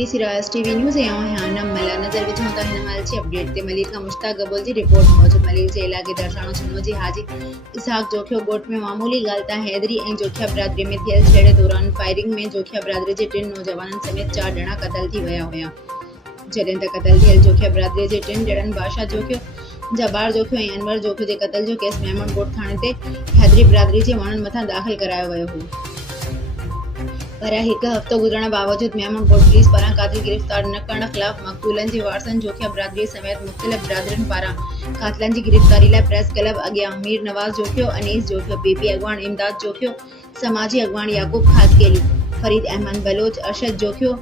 PDC राज TV news यहाँ मला नजर विझूं त हिन महिल जी अपडेट ते मलीर का मुश्ताक गबोल जी रिपोर्ट मौजूद मलीर जे इलाके दर्शाणो सुनो जी हाजी इसहाक जोखियो ॻोठ में मामूली ॻाल्हि तां हैदरी ऐं जोखिया बिरादरी में थियल छेड़े दौरान फायरिंग में जोखिया बिरादरी जे 3 नौजवाननि समेत 4 ॼणा क़त्ल थी विया हुआ। जॾहिं त क़त्ल थियल जोखिया बिरादरी जे 3 ॼणनि बादशाह जोखियो जब्बार जोखियो ऐं अनवर जोखियो जे क़त्ल जो केस मेमन ॻोठ थाणे ते हैदरी बिरादरी जे माण्हुनि मथां दाख़िल करायो वियो हो। पर एक हफ्तो गुजरण बावजूद मेमन ॻोठ पुलिस पारां कातिल गिरफ्तार न करण खिलाफ मक़तूलनि जे वारसनि जोखिया बिरादरी समेत मुख़्तलिफ़ बिरादरियुनि पारां कातिलनि जी गिरफ्तारी लाइ प्रेस क्लब अॻियां मीर नवाज़ जोखियो, अनीस जोखियो, पीपी अॻवान इमदाद जोखियो, समाजी अॻवान याकूब खासकेली, फरीद अहमद बलोच, अरशद जोखियो,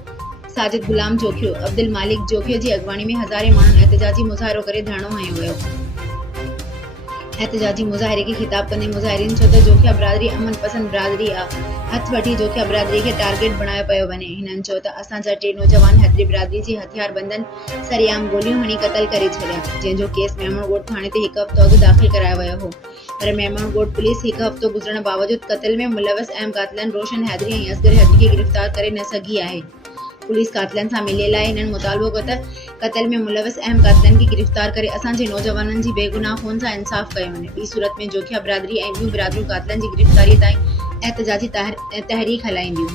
साजिद गुलाम जोखियो, अब्दुल मालिक जोखियो जी अॻवानी में हज़ारे माण्हुनि एहतजाजी मुज़ाहिरो करे धरणो हंयो वियो। एहतजाजी मुज़ाहिरे खे ख़िताब कंदे मुज़ाहिरीन चयो त जोखिया बिरादरी अमन पसंद बिरादरी आहे, हथ वठी जोखिया बिरादरी खे टारगेट बणायो पियो वञे। हिननि चयो त असांजा 3 नौजवान हैदरी बिरादरी जी हथियार बंदनि सरेआम गोलियूं हणी क़त्ल करे छॾिया, जंहिंजो केस मेमन ॻोठ थाणे ते 1 हफ़्तो अॻु दाख़िल करायो वियो हो। पर मेमन ॻोठ पुलिस 1 हफ़्तो गुज़रण बावजूद क़त्ल में मुलविस अहम कातिलनि रोशन हैदरी ऐं असगर हैदरी खे गिरफ़्तार करे न सघी आहे। पुलिस कातिलनि सां मिलियल आहे। हिननि मुतालबो कयो त क़त्ल में मुलविस अहम कातिलनि खे गिरफ़्तार करे असांजे नौजवाननि जी बेगुनाह खून सां इंसाफ़ कयो वञे। ॿी सूरत में जोखिया बिरादरी ऐं ॿियूं बिरादरियूं कातिलनि जी गिरफ़्तारीअ ताईं एहतजाजी तहरीक हलाईंदियूं।